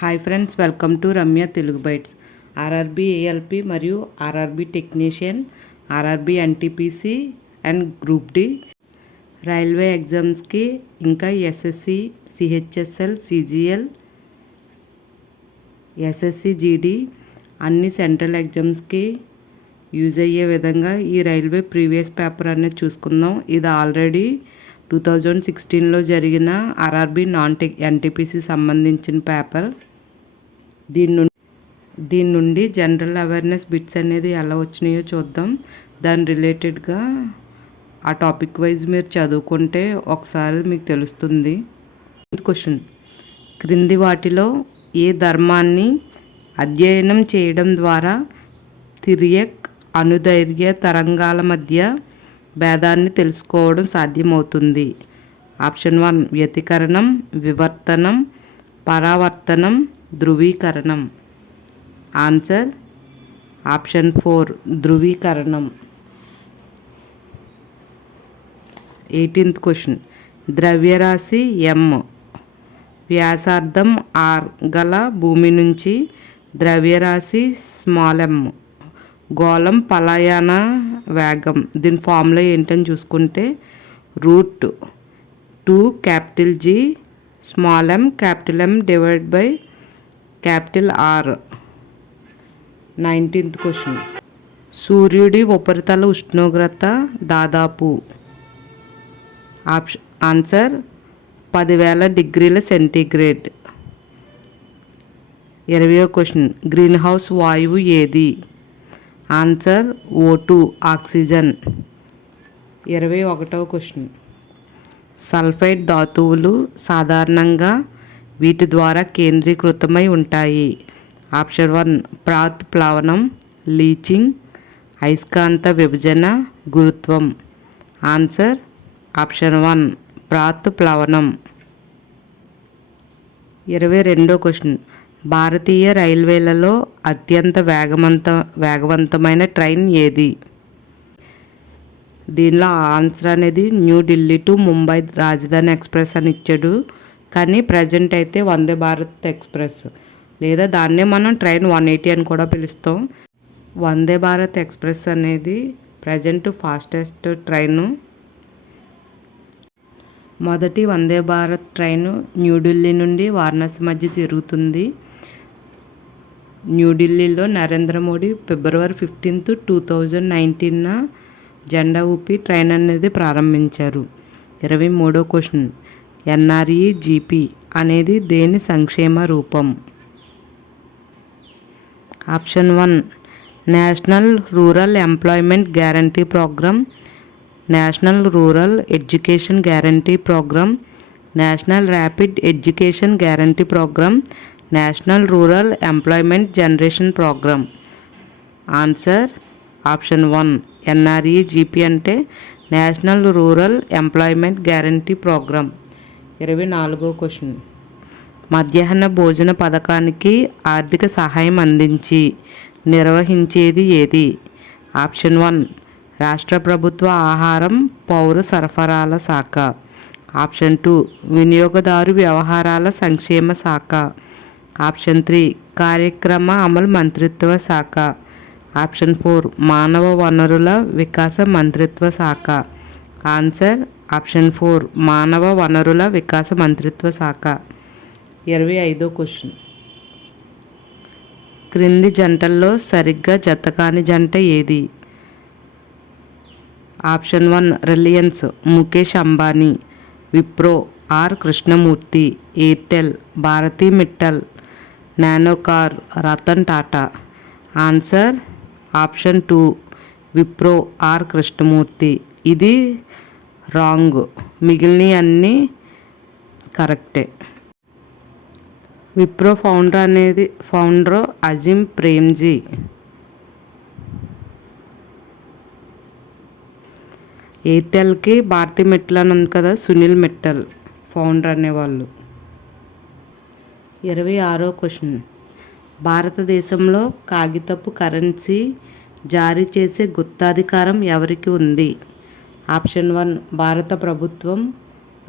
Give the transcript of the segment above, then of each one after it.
Hi friends, welcome to Ramya Telugu bytes. RRB ALP మరియు RRB technician, RRB NTPC and group D railway ఎగ్జామ్స్కి, ఇంకా SSC, CHSL, CGL, SSC జీడి అన్ని central ఎగ్జామ్స్కి use అయ్యే విధంగా ఈ రైల్వే ప్రీవియస్ పేపర్ అనేది చూసుకుందాం. ఇది ఆల్రెడీ 2016లో జరిగిన ఆర్ఆర్బీ ఎన్టీపీసీ సంబంధించిన పేపర్. దీని నుండి జనరల్ అవేర్నెస్ బిట్స్ అనేది ఎలా వచ్చినాయో చూద్దాం. దాని రిలేటెడ్గా ఆ టాపిక్ వైజ్ మీరు చదువుకుంటే ఒకసారి మీకు తెలుస్తుంది. క్వశ్చన్: క్రింది వాటిలో ఏ ధర్మాన్ని అధ్యయనం చేయడం ద్వారా తిరియక్ అనుదైర్ఘ్య తరంగాల మధ్య భేదాన్ని తెలుసుకోవడం సాధ్యమవుతుంది? ఆప్షన్ 1 వ్యతికరణం, వివర్తనం, పరావర్తనం, ధృవీకరణం. ఆన్సర్ ఆప్షన్ 4 ధృవీకరణం. 18th క్వశ్చన్: ద్రవ్యరాశి m వ్యాసార్థం r గల భూమి నుంచి ద్రవ్యరాశి m గోళం పలాయన వేగం. దీని ఫార్ములా ఏంటని చూసుకుంటే √2 G m M divide by R. 19th question: సూర్యుడి ఉపరితల ఉష్ణోగ్రత దాదాపు. ఆన్సర్ 10,000 డిగ్రీల సెంటీగ్రేడ్. 20వ క్వశ్చన్: గ్రీన్ హౌస్ వాయువు ఏది? Answer O2 oxygen. 21వ క్వశ్చన్: సల్ఫైడ్ ధాతువులు సాధారణంగా వీటి ద్వారా కేంద్రీకృతమై ఉంటాయి. ఆప్షన్ 1 ప్రాత్ ప్లవనం, లీచింగ్, అయస్కాంత విభజన, గురుత్వం. ఆన్సర్ ఆప్షన్ 1 ప్రాత్ ప్లవనం. 22వ క్వశ్చన్: భారతీయ రైల్వేలలో అత్యంత వేగవంతమైన ట్రైన్ ఏది? దీనిలో ఆన్సర్ అనేది న్యూఢిల్లీ టు ముంబై రాజధాని ఎక్స్ప్రెస్ అని ఇచ్చాడు. కానీ ప్రజెంట్ అయితే వందే భారత్ ఎక్స్ప్రెస్, లేదా దాన్నే మనం ట్రైన్ 180 అని కూడా పిలుస్తాం. వందే భారత్ ఎక్స్ప్రెస్ అనేది ప్రజెంట్ ఫాస్టెస్ట్ ట్రైను. మొదటి వందే భారత్ ట్రైను న్యూఢిల్లీ నుండి వారణాసి మధ్య తిరుగుతుంది. న్యూఢిల్లీలో నరేంద్ర మోడీ ఫిబ్రవరి 15, 2019 జెండా ఊపి ట్రైన్ అనేది ప్రారంభించారు. 23వ క్వశ్చన్: NREGP అనేది దేని సంక్షేమ రూపం? Option 1 national rural employment guarantee programme, national rural education guarantee programme, national rapid education guarantee programme, national rural employment generation programme. Answer option 1 NREGP అంటే national rural employment guarantee programme. 24వ question: మధ్యాహ్న భోజన పథకానికి ఆర్థిక సహాయం అందించి నిర్వహించేది ఏది? ఆప్షన్ 1 రాష్ట్ర ప్రభుత్వ ఆహారం, పౌర సరఫరాల శాఖ. ఆప్షన్ 2 వినియోగదారు వ్యవహారాల సంక్షేమ శాఖ. ఆప్షన్ 3 కార్యక్రమ అమలు మంత్రిత్వ శాఖ. ఆప్షన్ 4 మానవ వనరుల వికాస మంత్రిత్వ శాఖ. ఆన్సర్ ఆప్షన్ 4 మానవ వనరుల వికాస మంత్రిత్వ శాఖ. 25వ క్వశ్చన్: క్రింది జంటల్లో సరిగ్గా జతకాని జంట ఏది? Option 1 Reliance Mukesh Ambani, Wipro R Krishnamurthy, Airtel Bharti Mittal, nano car Ratan Tata. Answer option 2 Wipro R Krishnamurthy. ఇది రాంగ్, మిగిలినవి అన్నీ కరెక్టే. విప్రో ఫౌండర్ అజిమ్ ప్రేమ్జీ. ఎయిర్టెల్కి భారతీ మిట్టల్ అని ఉంది కదా, సునీల్ మిట్టల్ ఫౌండర్ అనేవాళ్ళు. 26వ క్వశ్చన్: భారతదేశంలో కాగితపు కరెన్సీ జారీ చేసే గుత్తాధికారం ఎవరికి ఉంది? ఆప్షన్ 1 భారత ప్రభుత్వం,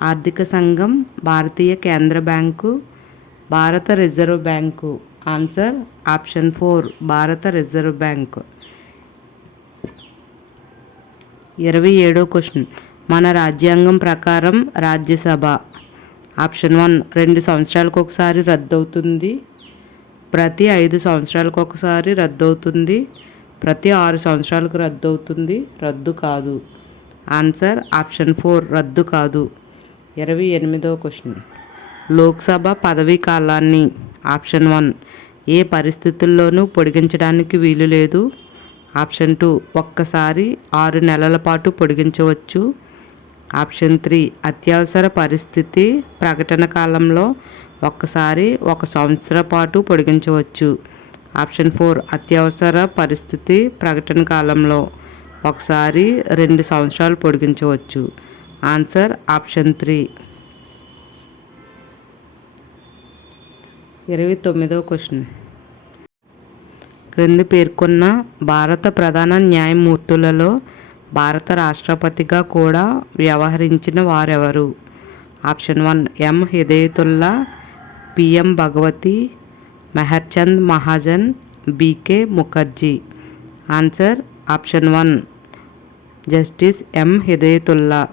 ఆర్థిక సంఘం, భారతీయ కేంద్ర బ్యాంకు, భారత రిజర్వ్ బ్యాంకు. ఆన్సర్ ఆప్షన్ 4 భారత రిజర్వ్ బ్యాంకు. 27వ క్వశ్చన్. మన రాజ్యాంగం ప్రకారం రాజ్యసభ ఆప్షన్ 1 2 సంవత్సరాలకు ఒకసారి రద్దవుతుంది, ప్రతి 5 సంవత్సరాలకు ఒకసారి రద్దవుతుంది, ప్రతి 6 సంవత్సరాలకు రద్దవుతుంది, రద్దు కాదు. ఆన్సర్ ఆప్షన్ 4 రద్దు కాదు. 28వ క్వశ్చన్. లోక్సభ పదవీ కాలాన్ని ఆప్షన్ 1 ఏ పరిస్థితుల్లోనూ పొడిగించడానికి వీలు లేదు, ఆప్షన్ 2 ఒక్కసారి 6 నెలల పాటు పొడిగించవచ్చు, ఆప్షన్ 3 అత్యవసర పరిస్థితి ప్రకటన కాలంలో ఒక్కసారి 1 సంవత్సరం పాటు పొడిగించవచ్చు, ఆప్షన్ 4 అత్యవసర పరిస్థితి ప్రకటన కాలంలో ఒకసారి 2 సంవత్సరాలు పొడిగించవచ్చు. Answer option 3. 29వ క్వశ్చన్. క్రింది పేర్కొన్న భారత ప్రధాన న్యాయమూర్తులలో భారత రాష్ట్రపతిగా కూడా వ్యవహరించిన వారెవరు? Option 1 M Hidayatullah, PM Bhagwati, Meharchand Mahajan, BK Mukherjee. Answer option 1 justice M Hidayatullah.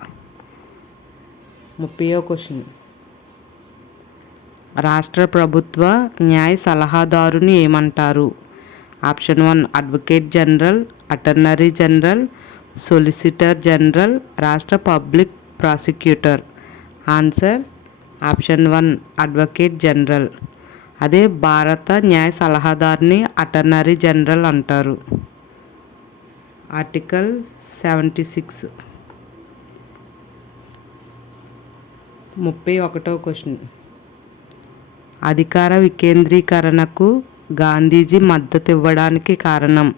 30వ క్వశ్చన్. రాష్ట్ర ప్రభుత్వ న్యాయ సలహాదారుని ఏమంటారు? Option 1 advocate general, attorney general, solicitor general, రాష్ట్ర public prosecutor. Answer option 1 advocate general. అదే భారత న్యాయ సలహాదారుని అటార్నీ జనరల్ అంటారు. ఆర్టికల్ 76. 31వ క్వశ్చన్. అధికార వికేంద్రీకరణకు గాంధీజీ మద్దతు ఇవ్వడానికి కారణం?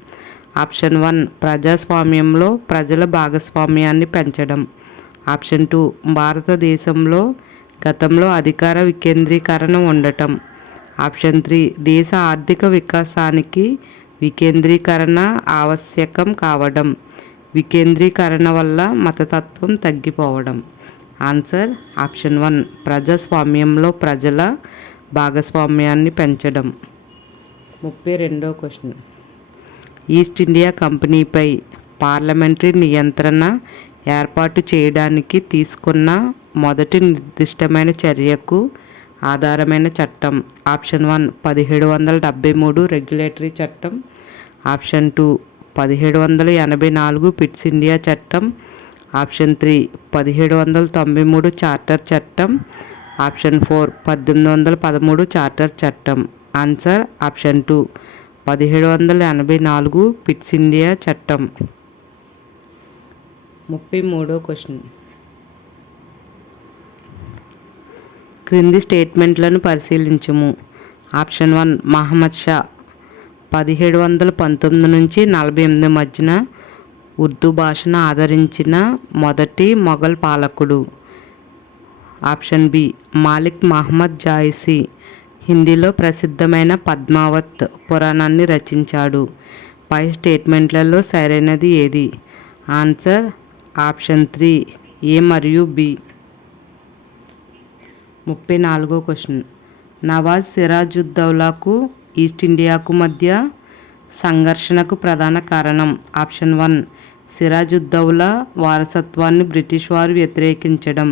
ఆప్షన్ 1 ప్రజాస్వామ్యంలో ప్రజల భాగస్వామ్యాన్ని పెంచడం, ఆప్షన్ 2 భారతదేశంలో గతంలో అధికార వికేంద్రీకరణ ఉండటం, ఆప్షన్ 3 దేశ ఆర్థిక వికాసానికి వికేంద్రీకరణ ఆవశ్యకం కావడం, వికేంద్రీకరణ వల్ల మతతత్వం తగ్గిపోవడం. ఆన్సర్ ఆప్షన్ 1 ప్రజాస్వామ్యంలో ప్రజల భాగస్వామ్యాన్ని పెంచడం. 32వ క్వశ్చన్. ఈస్ట్ ఇండియా కంపెనీపై పార్లమెంటరీ నియంత్రణ ఏర్పాటు చేయడానికి తీసుకున్న మొదటి నిర్దిష్టమైన చర్యకు ఆధారమైన చట్టం? ఆప్షన్ 1 1773 రెగ్యులేటరీ చట్టం, ఆప్షన్ 2 1784 పిట్స్ ఇండియా చట్టం, ఆప్షన్ 3 1793 చార్టర్ చట్టం, ఆప్షన్ 4 1813 చార్టర్ చట్టం. ఆన్సర్ ఆప్షన్ 2 1784 పిట్స్ ఇండియా చట్టం. 33వ క్వశ్చన్. క్రింది స్టేట్మెంట్లను పరిశీలించుము. ఆప్షన్ 1 మహమ్మద్ షా 1719 నుంచి 48 మధ్యన ఉర్దూ భాషను ఆదరించిన మొదటి మొఘల్ పాలకుడు. ఆప్షన్ బి మాలిక్ మహమ్మద్ జాయిసీ హిందీలో ప్రసిద్ధమైన పద్మావత్ పురాణాన్ని రచించాడు. పై స్టేట్మెంట్లలో సరైనది ఏది? ఆన్సర్ ఆప్షన్ 3 ఏ మరియు బి. 34వ క్వశ్చన్. నవాజ్ సిరాజుద్దౌలాకు ఈస్ట్ ఇండియాకు మధ్య సంఘర్షణకు ప్రధాన కారణం? ఆప్షన్ 1 సిరాజుద్దౌలా వారసత్వాన్ని బ్రిటిష్ వారు వ్యతిరేకించడం,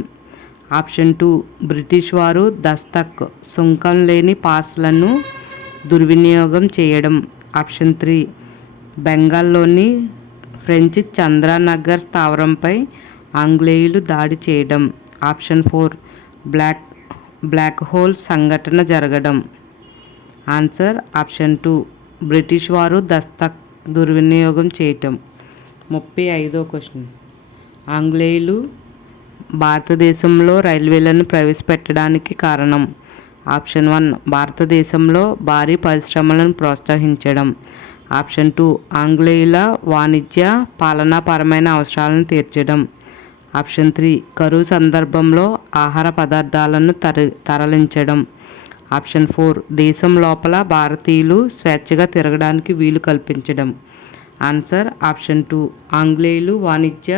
ఆప్షన్ 2 బ్రిటిష్ వారు దస్తక్ సుంకం లేని పాస్లను దుర్వినియోగం చేయడం, ఆప్షన్ 3 బెంగాల్లోని ఫ్రెంచ్ చంద్రనగర్ స్థావరంపై ఆంగ్లేయులు దాడి చేయడం, ఆప్షన్ 4 బ్లాక్ హోల్ సంఘటన జరగడం. ఆన్సర్ ఆప్షన్ 2 బ్రిటిష్ వారు దస్తక్ దుర్వినియోగం చేయటం. 35వ క్వశ్చన్. ఆంగ్లేయులు భారతదేశంలో రైల్వేలను ప్రవేశపెట్టడానికి కారణం? ఆప్షన్ 1 భారతదేశంలో భారీ పరిశ్రమలను ప్రోత్సహించడం, ఆప్షన్ 2 ఆంగ్లేయుల వాణిజ్య పాలనాపరమైన అవసరాలను తీర్చడం, ఆప్షన్ 3 కరువు సందర్భంలో ఆహార పదార్థాలను తరలించడం, ఆప్షన్ 4 దేశం లోపల భారతీయులు స్వేచ్ఛగా తిరగడానికి వీలు కల్పించడం. ఆన్సర్ ఆప్షన్ 2 ఆంగ్లేయులు వాణిజ్య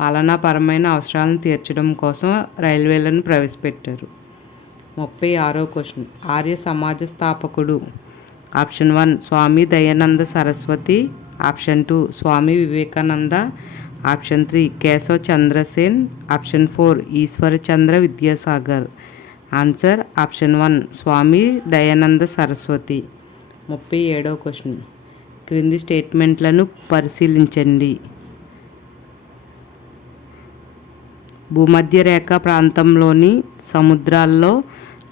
పాలనాపరమైన అవసరాలను తీర్చడం కోసం రైల్వేలను ప్రవేశపెట్టారు. 36వ క్వశ్చన్. ఆర్య సమాజ స్థాపకుడు. Option 1 Swami Dayananda Saraswati. Option 2 Swami Vivekananda. Option 3 Keshav Chandrasen. Option 4 Ishwarchandra Vidyasagar. Answer option 1 Swami Dayananda Saraswati. 37వ క్వశ్చన్. క్రింది స్టేట్మెంట్లను పరిశీలించండి. భూమధ్య రేఖ ప్రాంతంలోని సముద్రాల్లో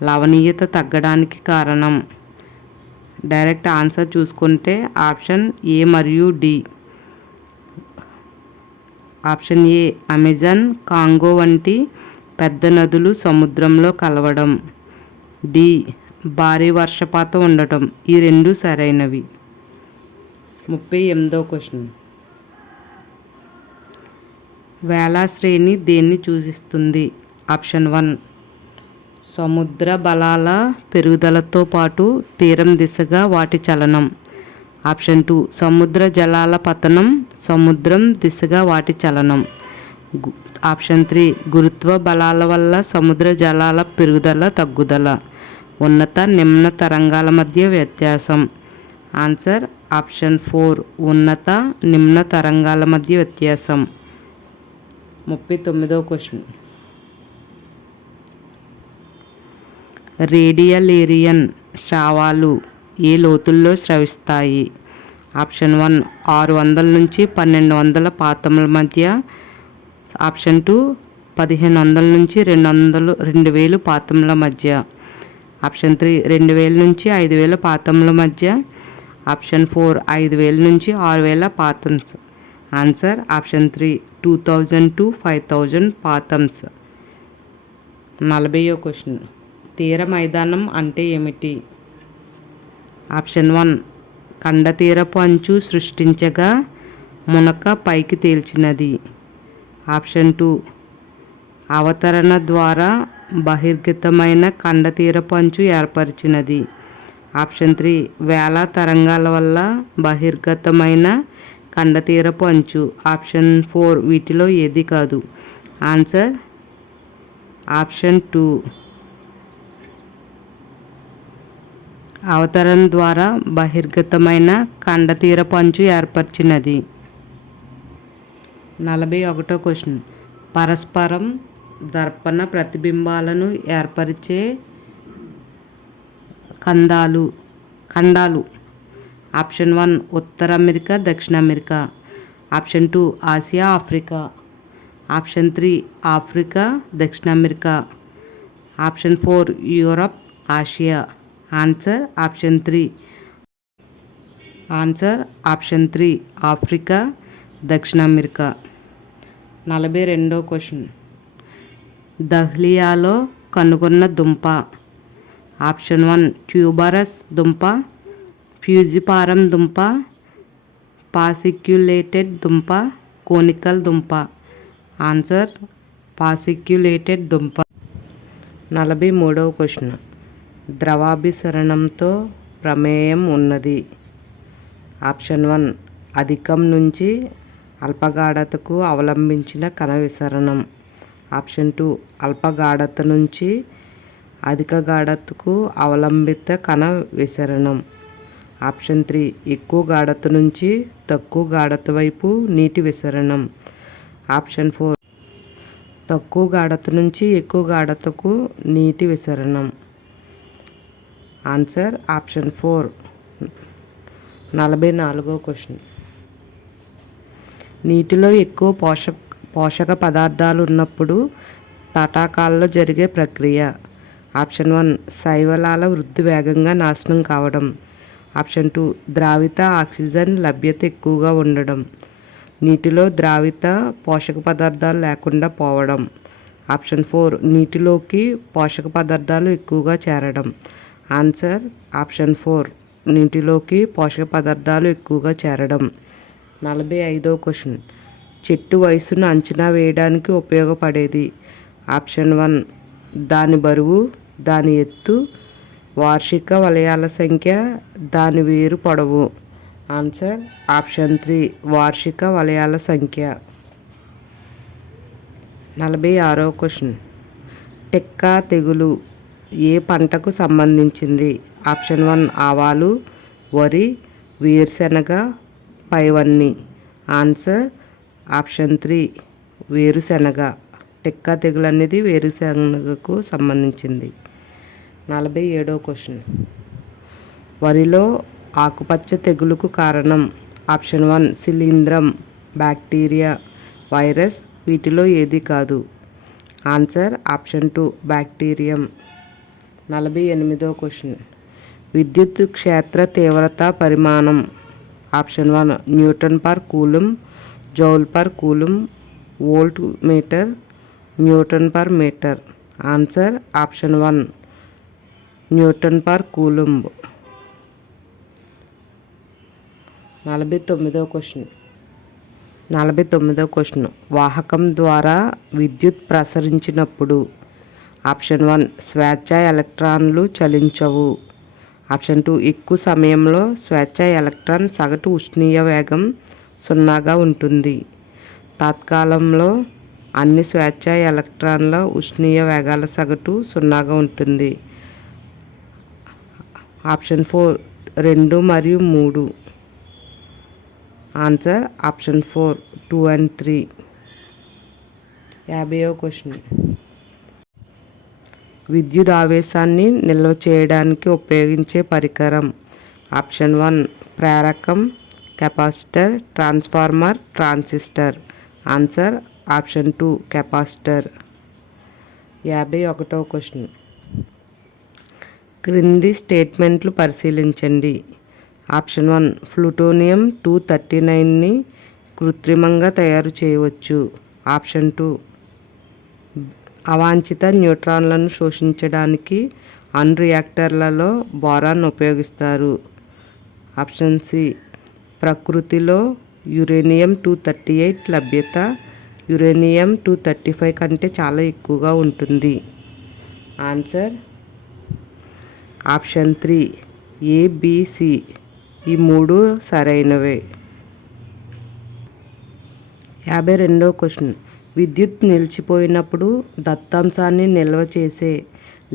లవణీయత తగ్గడానికి కారణం. డైరెక్ట్ ఆన్సర్ చూసుకుంటే ఆప్షన్ ఏ మరియు D. Option A Amazon, Congo వంటి పెద్ద నదులు సముద్రంలో కలవడం. డి భారీ వర్షపాతం ఉండటం. ఈ రెండు సరైనవి. 38వ క్వశ్చన్. వేళ శ్రేణి దేన్ని సూచిస్తుంది? ఆప్షన్ 1 సముద్ర బలాల పెరుగుదలతో పాటు తీరం దిశగా వాటి చలనం. ఆప్షన్ 2 సముద్ర జలాల పతనం, సముద్రం దిశగా వాటి చలనం. ఆప్షన్ 3 గురుత్వ బలాల వల్ల సముద్ర జలాల పెరుగుదల తగ్గుదల. ఉన్నత నిమ్న తరంగాల మధ్య వ్యత్యాసం. ఆన్సర్ ఆప్షన్ 4 ఉన్నత నిమ్న తరంగాల మధ్య వ్యత్యాసం. 39వ క్వశ్చన్. రేడియలేరియన్ స్రావాలు ఏ లోతుల్లో స్రవిస్తాయి? ఆప్షన్ 1 600 నుంచి 1200 పాతముల మధ్య. ఆప్షన్ 2 1500 నుంచి 2000 పాతముల మధ్య. ఆప్షన్ 3 2000 నుంచి 5000 పాతముల మధ్య. ఆప్షన్ 4 5000 నుంచి 6000 fathoms. Answer option 3 2000 to 5000 fathoms. 40వ క్వశ్చన్. తీర మైదానం అంటే ఏమిటి? ఆప్షన్ 1 ఖండతీరపు అంచు సృష్టించగా మునక పైకి తేల్చినది. ఆప్షన్ 2 అవతరణ ద్వారా బహిర్గతమైన ఖండతీరపు అంచు ఏర్పరిచినది. ఆప్షన్ 3 వేల తరంగాల వల్ల బహిర్గతమైన ఖండతీరపు అంచు. ఆప్షన్ 4 వీటిలో ఏది కాదు. ఆన్సర్ ఆప్షన్ 2 అవతరణ ద్వారా బహిర్గతమైన ఖండతీరపు అంచు ఏర్పరిచినది. 41వ క్వశ్చన్. పరస్పరం దర్పణ ప్రతిబింబాలను ఏర్పరిచే ఖండాలు. ఆప్షన్ 1 ఉత్తర అమెరికా, దక్షిణ America. Option 2 Asia, Africa. Option 3 Africa, దక్షిణ America. Option 4 Europe, Asia. Answer option 3. Answer option 3 Africa, దక్షిణ అమెరికా. 42వ క్వశ్చన్. దహ్లియాలో కనుగొన్న దుంప. ఆప్షన్ 1 ట్యూబరస్ దుంప, ఫ్యూజిపారం దుంప, పాసిక్యులేటెడ్ దుంప, కోనికల్ దుంప. ఆన్సర్ పాసిక్యులేటెడ్ దుంప. 43వ క్వశ్చన్. ద్రవాభిసరణంతో ప్రమేయం ఉన్నది. ఆప్షన్ 1 అధికం నుంచి అల్పగాఢతకు అవలంబించిన కణ విసరణం. ఆప్షన్ 2 అల్పగాఢత నుంచి అధిక గాఢతకు అవలంబిత కణ విసరణం. ఆప్షన్ 3 ఎక్కువ గాఢత నుంచి తక్కువ గాఢత వైపు నీటి విసరణం. ఆప్షన్ 4 తక్కువ గాఢత నుంచి ఎక్కువ గాఢతకు నీటి విసరణం. Answer option 4. 44వ క్వశ్చన్. నీటిలో ఎక్కువ పోషక పదార్థాలు ఉన్నప్పుడు తటాకాల్లో జరిగే ప్రక్రియ. ఆప్షన్ 1 శైవలాల వృద్ధి వేగంగా నాశనం కావడం. ఆప్షన్ 2 ద్రావిత ఆక్సిజన్ లభ్యత ఎక్కువగా ఉండడం. నీటిలో ద్రావిత పోషక పదార్థాలు లేకుండా పోవడం. ఆప్షన్ 4 నీటిలోకి పోషక పదార్థాలు ఎక్కువగా చేరడం. ఆన్సర్ ఆప్షన్ 4 నీటిలోకి పోషక పదార్థాలు ఎక్కువగా చేరడం. 45వ క్వశ్చన్. చెట్టు వయసును అంచనా వేయడానికి ఉపయోగపడేది. ఆప్షన్ 1 దాని బరువు, దాని ఎత్తు, వార్షిక వలయాల సంఖ్య, దాని వేరు పొడవు. ఆన్సర్ ఆప్షన్ 3 వార్షిక వలయాల సంఖ్య. 46వ క్వశ్చన్. టెక్కా తెగులు ఏ పంటకు సంబంధించింది? ఆప్షన్ 1 ఆవాలు, వరి, వేరుశెనగ, పైవన్నీ. ఆన్సర్ ఆప్షన్ 3 వేరుశెనగ. టిక్కా తెగులు అనేది వేరుశెనగకు సంబంధించింది. 47వ క్వశ్చన్. వరిలో ఆకుపచ్చ తెగులుకు కారణం? ఆప్షన్ 1 శిలీంధ్రం, బ్యాక్టీరియా, వైరస్. వీటిలో ఏది కాదు? Answer option 2 bacterium. 48వ క్వశ్చన్. విద్యుత్ క్షేత్ర తీవ్రత పరిమాణం? Option 1 newton per coulomb, joule per coulomb, volt metre, newton per metre. Answer option 1 newton per coulomb. 49వ క్వశ్చన్. వాహకం ద్వారా విద్యుత్ ప్రసరించినప్పుడు? ఆప్షన్ 1 స్వేచ్ఛ ఎలక్ట్రాన్లు చలించవు. ఆప్షన్ 2 ఎక్కువ సమయంలో స్వేచ్ఛ ఎలక్ట్రాన్ సగటు ఉష్ణీయ వేగం 0గా ఉంటుంది. తాత్కాలంలో అన్ని స్వేచ్ఛ ఎలక్ట్రాన్ల ఉష్ణీయ వేగాల సగటు 0గా ఉంటుంది. ఆప్షన్ 4 2 మరియు 3. Answer option 4 2 and 3. 50వ క్వశ్చన్. విద్యుత్ ఆవేశాన్ని నిల్వ చేయడానికి ఉపయోగించే పరికరం? ఆప్షన్ 1 ప్రేరకం, capacitor, transformer, transistor. Answer option 2 capacitor. 51వ క్వశ్చన్. క్రింది స్టేట్మెంట్లు పరిశీలించండి. ఆప్షన్ 1 ప్లూటోనియం 239ని కృత్రిమంగా తయారు చేయవచ్చు. ఆప్షన్ 2 అవాంఛిత న్యూట్రాన్లను శోషించడానికి రియాక్టర్లలో బోరాన్ ఉపయోగిస్తారు. ఆప్షన్ సి ప్రకృతిలో యురేనియం 238 లభ్యత యురేనియం 235 కంటే చాలా ఎక్కువగా ఉంటుంది. Answer option 3 ABC. ఈ 3 సరైనవే. 52వ క్వశ్చన్. విద్యుత్ నిలిచిపోయినప్పుడు దత్తాంశాన్ని నిల్వ చేసే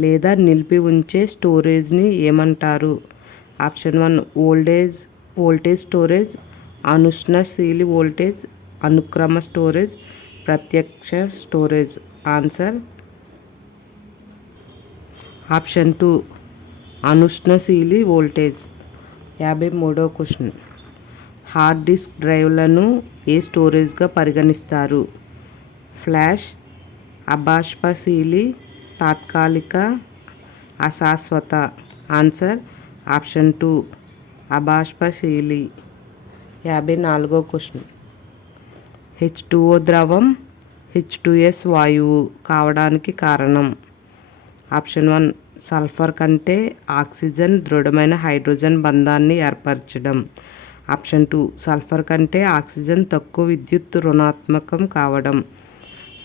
లేదా నిలిపి ఉంచే స్టోరేజ్ని ఏమంటారు? ఆప్షన్ 1 వోల్టేజ్ స్టోరేజ్, అనుష్ణశీలి వోల్టేజ్, అనుక్రమ స్టోరేజ్, ప్రత్యక్ష స్టోరేజ్. ఆన్సర్ ఆప్షన్ 2 అనుష్ణశీలి వోల్టేజ్. 53వ క్వశ్చన్. హార్డ్ డిస్క్ డ్రైవ్లను ఏ స్టోరేజ్గా పరిగణిస్తారు? ఫ్లాష్, అబాష్పశీలి, తాత్కాలిక, అశాశ్వత. ఆన్సర్ ఆప్షన్ 2 అబాష్పశీలి. 54వ క్వశ్చన్. H2O ద్రవం H2S వాయువు కావడానికి కారణం? ఆప్షన్ 1 సల్ఫర్ కంటే ఆక్సిజన్ దృఢమైన హైడ్రోజన్ బంధాన్ని ఏర్పరచడం. ఆప్షన్ 2 సల్ఫర్ కంటే ఆక్సిజన్ తక్కువ విద్యుత్ రుణాత్మకం కావడం.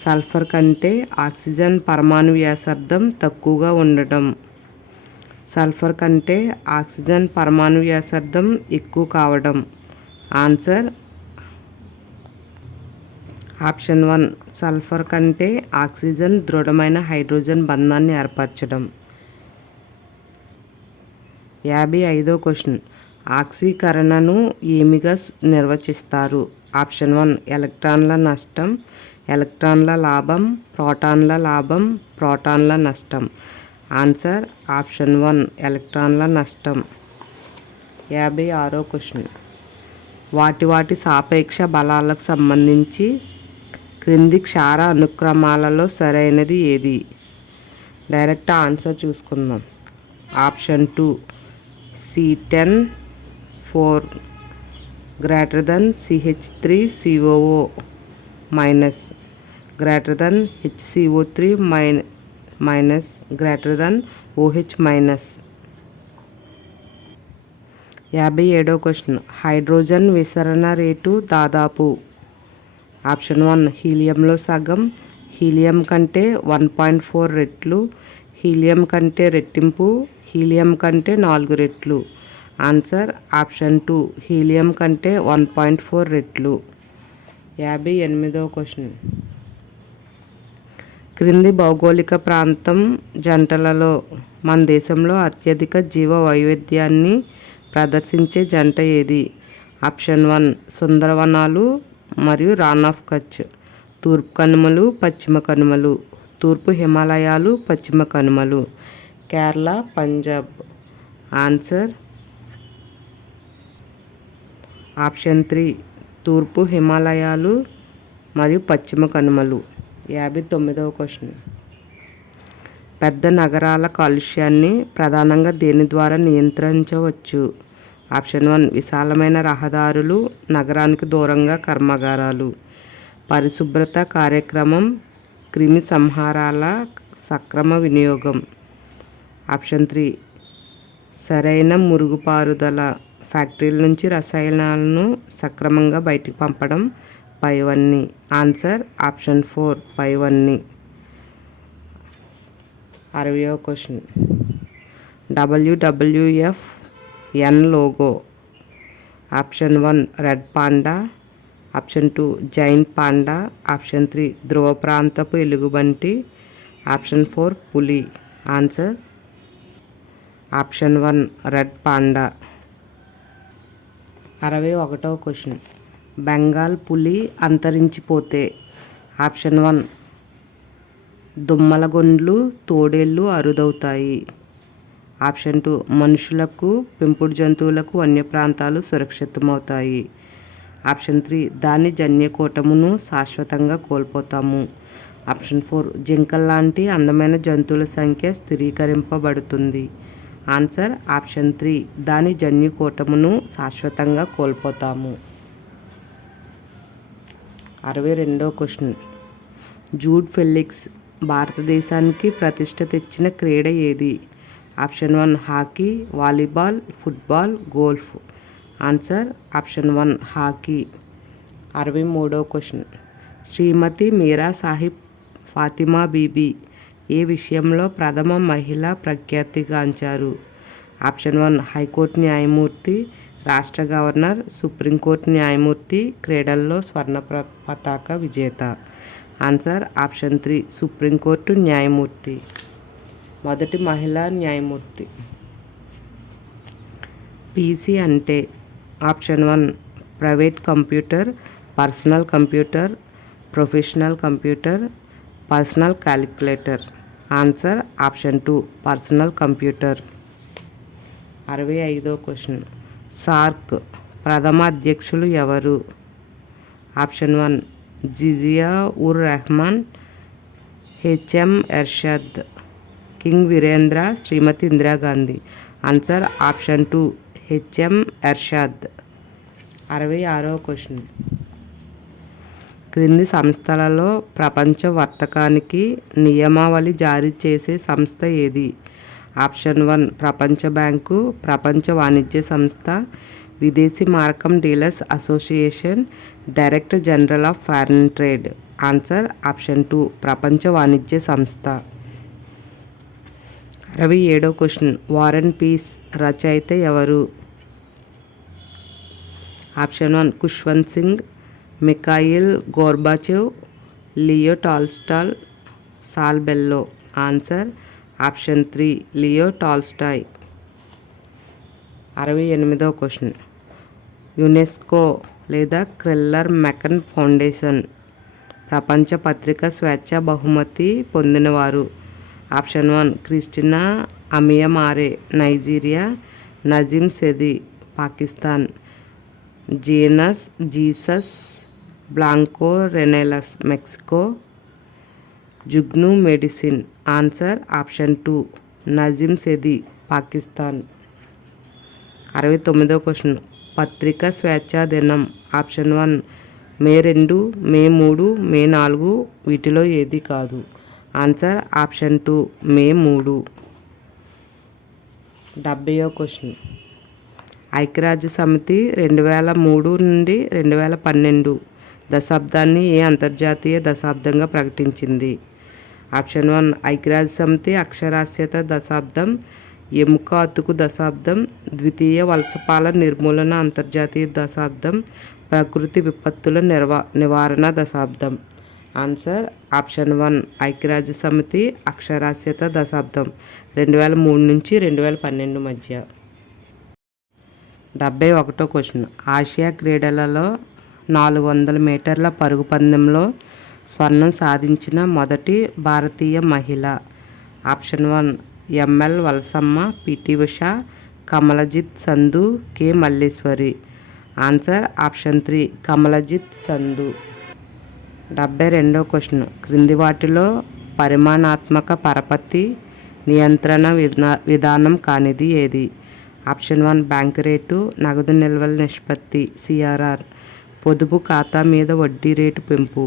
సల్ఫర్ కంటే ఆక్సిజన్ పరమాణు వ్యాసార్థం తక్కువగా ఉండడం. సల్ఫర్ కంటే ఆక్సిజన్ పరమాణు వ్యాసార్థం ఎక్కువ కావడం. ఆన్సర్ ఆప్షన్ 1 సల్ఫర్ కంటే ఆక్సిజన్ దృఢమైన హైడ్రోజన్ బంధాన్ని ఏర్పరచడం. 55వ క్వశ్చన్. ఆక్సీకరణను ఏమిగా నిర్వచిస్తారు? ఆప్షన్ 1 ఎలక్ట్రాన్ల నష్టం, ఎలక్ట్రాన్ల లాభం, ప్రోటాన్ల లాభం, ప్రోటాన్ల నష్టం. ఆన్సర్ ఆప్షన్ 1 ఎలక్ట్రాన్ల నష్టం. 56వ క్వశ్చన్. వాటి సాపేక్ష బలాలకు సంబంధించి క్రింది క్షార అనుక్రమాలలో సరైనది ఏది? డైరెక్ట్ ఆన్సర్ చూసుకుందాం. Option 2 C10 greater than CH3COO minus greater than HCO3 minus greater than OH minus. 57వ క్వశ్చన్. హైడ్రోజన్ విసరణ రేటు దాదాపు? ఆప్షన్ 1 హీలియంలో సగం, హీలియం కంటే 1.4 రెట్లు, హీలియం కంటే రెట్టింపు, హీలియం కంటే 4 రెట్లు. ఆన్సర్ ఆప్షన్ 2 హీలియం కంటే 1.4 రెట్లు. 58వ క్వశ్చన్. క్రింది భౌగోళిక ప్రాంతం జంటలలో మన దేశంలో అత్యధిక జీవ వైవిధ్యాన్ని ప్రదర్శించే జంట ఏది? ఆప్షన్ 1 సుందరవనాలు మరియు రాన్ ఆఫ్ కచ్. తూర్పు కనుమలు, పశ్చిమ కనుమలు. తూర్పు హిమాలయాలు, పశ్చిమ కనుమలు. కేరళ, పంజాబ్. ఆన్సర్ ఆప్షన్ 3 తూర్పు హిమాలయాలు మరియు పశ్చిమ కనుమలు. 59వ క్వశ్చన్. పెద్ద నగరాల కాలుష్యాన్ని ప్రధానంగా దేని ద్వారా నియంత్రించవచ్చు? ఆప్షన్ 1 విశాలమైన రహదారులు, నగరానికి దూరంగా కర్మాగారాలు. పరిశుభ్రత కార్యక్రమం, క్రిమి సంహారాల సక్రమ వినియోగం. ఆప్షన్ 3 సరైన మురుగుపారుదల, ఫ్యాక్టరీల నుంచి రసాయనాలను సక్రమంగా బయటికి పంపడం. పైవన్నీ. ఆన్సర్ ఆప్షన్ 4 పైవన్నీ. 60వ క్వశ్చన్. WWF ఎన్ logo. Option 1 red panda. Option 2 giant panda. Option 3 ధ్రువ ప్రాంతపు ఎలుగుబంటి. ఆప్షన్ 4 పులి. Answer option 1 red panda. 61వ క్వశ్చన్. బెంగాల్ పులి అంతరించిపోతే ఆప్షన్ 1 దుమ్మలగొండ్లు, తోడేళ్ళు అరుదవుతాయి. ఆప్షన్ 2 మనుషులకు, పెంపుడు జంతువులకు వన్యప్రాంతాలు సురక్షితమవుతాయి. ఆప్షన్ 3 దాని జన్యుకూటమును శాశ్వతంగా కోల్పోతాము. ఆప్షన్ 4 జింకల్లాంటి అందమైన జంతువుల సంఖ్య స్థిరీకరింపబడుతుంది. ఆన్సర్ ఆప్షన్ 3 దాని జన్యుకూటమును శాశ్వతంగా కోల్పోతాము. 62వ క్వశ్చన్. జూడ్ ఫెలిక్స్ భారతదేశానికి ప్రతిష్ట తెచ్చిన క్రీడ ఏది? Option 1 hockey, volleyball, football, golf. Answer option 1 hockey. 63వ క్వశ్చన్. శ్రీమతి మీరా సాహిబ్ ఫాతిమా బీబీ ఏ విషయంలో ప్రథమ మహిళా ప్రఖ్యాతిగాంచారు? ఆప్షన్ 1 హైకోర్టు న్యాయమూర్తి, రాష్ట్ర గవర్నర్, సుప్రీంకోర్టు న్యాయమూర్తి, క్రీడల్లో స్వర్ణ పతాక విజేత. ఆన్సర్ ఆప్షన్ 3 సుప్రీంకోర్టు న్యాయమూర్తి, మొదటి మహిళా న్యాయమూర్తి. పీసీ అంటే? Option 1 private computer, personal computer, professional computer, personal calculator. Answer option 2 personal computer. 65వ క్వశ్చన్. సార్క్ ప్రథమ అధ్యక్షులు ఎవరు? Option 1 Zia ur Rahman, H M Ershad, king Virendra, Shrimati Indira Gandhi. Answer option 2 H M Ershad. 66వ క్వశ్చన్. క్రింది సంస్థలలో ప్రపంచ వర్తకానికి నియమావళి జారీ చేసే సంస్థ ఏది? ఆప్షన్ 1 ప్రపంచ బ్యాంకు, ప్రపంచ వాణిజ్య సంస్థ, విదేశీ మారకం dealers association, director general of foreign trade. Answer option 2 ప్రపంచ వాణిజ్య సంస్థ. 67వ క్వశ్చన్. వార్ అండ్ పీస్ రచయిత ఎవరు? Option 1 Khushwant Singh, Mikhail Gorbachev, Leo Tolstoy, Saul Bellow. Answer option 3 Leo Tolstoy. 68వ క్వశ్చన్. యునెస్కో లేదా క్రెల్లర్ మెకన్ ఫౌండేషన్ ప్రపంచ పత్రికా స్వేచ్ఛ బహుమతి పొందినవారు? ఆప్షన్ 1 క్రిస్టినా అమియమారే, Nigeria, Najam Sethi, Pakistan, Jesus Blancornelas, Mexico, Jugnu Mohsin. Answer option 2 Nazim Sethi, Pakistan. 69వ question. పత్రికా స్వేచ్ఛా దినం. ఆప్షన్ 1 మే 2, మే 3, మే 4 వీటిలో ఏది కాదు. ఆన్సర్ ఆప్షన్ 2 మే 3. 70వ క్వశ్చన్. ఐక్యరాజ్య సమితి 2003 నుండి 2012 దశాబ్దాన్ని ఏ అంతర్జాతీయ దశాబ్దంగా ప్రకటించింది? ఆప్షన్ 1 ఐక్యరాజ్య సమితి అక్షరాస్యత దశాబ్దం, ఎముక అతుకు దశాబ్దం, ద్వితీయ వలసపాల నిర్మూలన అంతర్జాతీయ దశాబ్దం, ప్రకృతి విపత్తుల నివారణ దశాబ్దం. ఆన్సర్ ఆప్షన్ 1 ఐక్యరాజ్య సమితి అక్షరాస్యత దశాబ్దం 2003 నుంచి 2012 మధ్య. 71వ క్వశ్చన్. ఆసియా క్రీడలలో 400 మీటర్ల పరుగు పందెంలో స్వర్ణం సాధించిన మొదటి భారతీయ మహిళ. Option 1 ML Valsamma, PT Usha, Kamaljit Sandhu, K Malleswari. Answer option 3 Kamaljit Sandhu. 72వ క్వశ్చన్. క్రింది వాటిలో పరిమాణాత్మక పరపతి నియంత్రణ విధానం కానిది ఏది? ఆప్షన్ 1 బ్యాంకు రేటు, నగదు నిల్వల నిష్పత్తి సిఆర్ఆర్, పొదుపు ఖాతా మీద వడ్డీ రేటు పెంపు,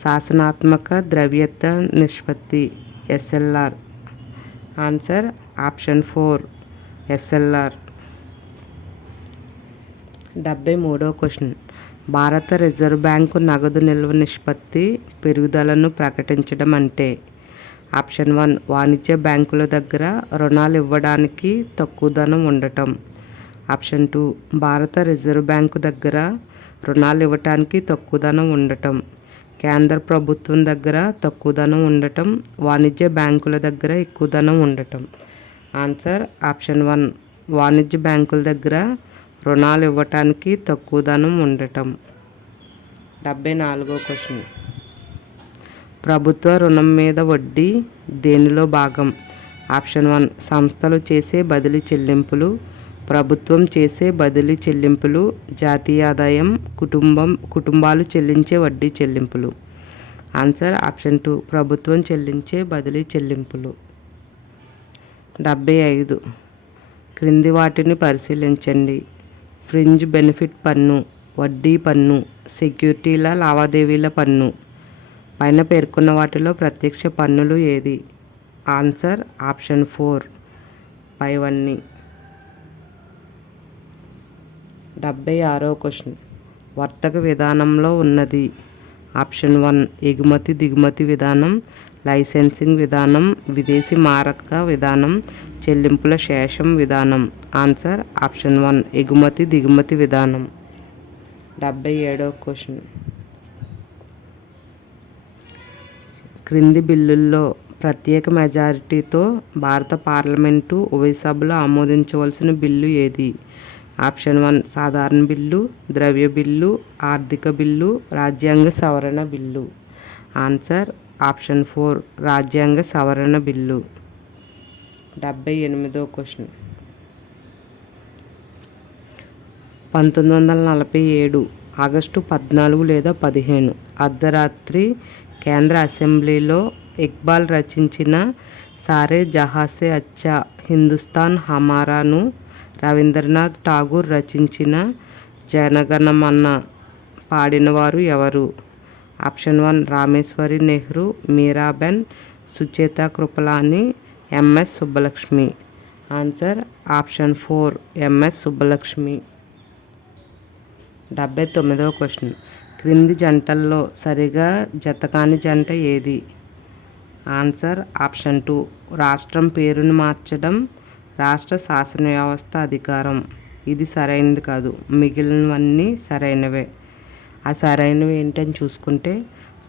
శాసనాత్మక ద్రవ్యత నిష్పత్తి ఎస్ఎల్ఆర్. Answer option 4 SLR. 73వ క్వశ్చన్. భారత రిజర్వ్ బ్యాంకు నగదు నిల్వ నిష్పత్తి పెరుగుదలను ప్రకటించడం అంటే? ఆప్షన్ 1 వాణిజ్య బ్యాంకుల దగ్గర రుణాలు ఇవ్వడానికి తక్కువ ధనం ఉండటం. ఆప్షన్ 2 భారత రిజర్వ్ బ్యాంకు దగ్గర రుణాలు ఇవ్వటానికి తక్కువ ధనం ఉండటం, కేంద్ర ప్రభుత్వం దగ్గర తక్కువ ధనం ఉండటం, వాణిజ్య బ్యాంకుల దగ్గర ఎక్కువ ధనం ఉండటం. ఆన్సర్ ఆప్షన్ 1 వాణిజ్య బ్యాంకుల దగ్గర రుణాలు ఇవ్వటానికి తక్కువ ధనం ఉండటం. 74వ క్వశ్చన్. ప్రభుత్వ రుణం మీద వడ్డీ దేనిలో భాగం? ఆప్షన్ 1 సంస్థలు చేసే బదిలీ చెల్లింపులు, ప్రభుత్వం చేసే బదిలీ చెల్లింపులు, జాతీయ ఆదాయం, కుటుంబాలు చెల్లించే వడ్డీ చెల్లింపులు. ఆన్సర్ ఆప్షన్ 2 ప్రభుత్వం చెల్లించే బదిలీ చెల్లింపులు. 75. క్రింది వాటిని పరిశీలించండి. ఫ్రింజ్ బెనిఫిట్ పన్ను, వడ్డీ పన్ను, సెక్యూరిటీల లావాదేవీల పన్ను. పైన పేర్కొన్న వాటిలో ప్రత్యక్ష పన్నులు ఏది? ఆన్సర్ ఆప్షన్ 4 పైవన్నీ. 76వ క్వశ్చన్. వర్తక విధానంలో ఉన్నది. ఆప్షన్ 1 ఎగుమతి దిగుమతి విధానం, లైసెన్సింగ్ విధానం, విదేశీ మారక విధానం, చెల్లింపుల శేషం విధానం. ఆన్సర్ ఆప్షన్ 1 ఎగుమతి దిగుమతి విధానం. 77వ క్వశ్చన్. క్రింది బిల్లుల్లో ప్రత్యేక మెజారిటీతో భారత పార్లమెంటు ఉభయ సభలు ఆమోదించవలసిన బిల్లు ఏది? ఆప్షన్ 1 సాధారణ బిల్లు, ద్రవ్య బిల్లు, ఆర్థిక బిల్లు, రాజ్యాంగ సవరణ బిల్లు. ఆన్సర్ ఆప్షన్ 4 రాజ్యాంగ సవరణ బిల్లు. 78వ క్వశ్చన్. 1947 ఆగస్టు 14 లేదా 15 అర్ధరాత్రి కేంద్ర అసెంబ్లీలో ఇక్బాల్ రచించిన సారే జహాసే అచ్చా హిందుస్థాన్ హమారాను, రవీంద్రనాథ్ ఠాగూర్ రచించిన జనగణమన పాడినవారు ఎవరు? Option 1 Rameshwari Nehru, Mirabehn, Sucheta Kripalani, MS Subbulakshmi. Answer option 4 MS Subbulakshmi. 79వ క్వశ్చన్. క్రింది జంటల్లో సరిగా జతకాని జంట ఏది? ఆన్సర్ ఆప్షన్ 2 రాష్ట్రం పేరును మార్చడం, రాష్ట్ర శాసన వ్యవస్థ అధికారం. ఇది సరైనది కాదు, మిగిలినవన్నీ సరైనవే. ఆ సరైనవి ఏంటని చూసుకుంటే